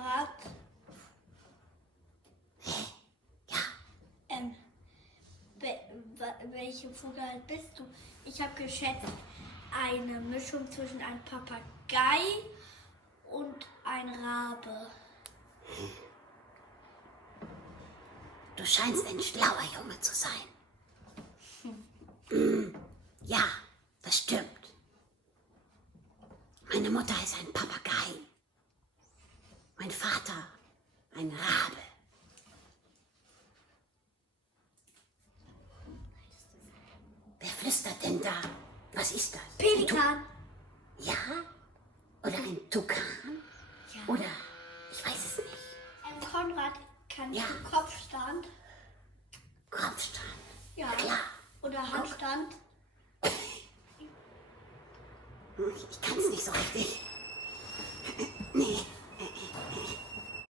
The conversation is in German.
gefragt. Ja. Welche Vogelart bist du? Ich habe geschätzt, eine Mischung zwischen einem Papagei und ein Rabe. Du scheinst ein schlauer Junge zu sein. Ja, das stimmt. Meine Mutter ist ein Papagei. Mein Vater ein Rabe. Wer flüstert denn da? Was ist das? Pelikan. Ja? Oder ein Tukan? Ja. Oder, ich weiß es nicht. Konrad, kannst Ja. du Kopfstand? Kopfstand. Ja. Klar. Oder Handstand? Ich kann es nicht so richtig.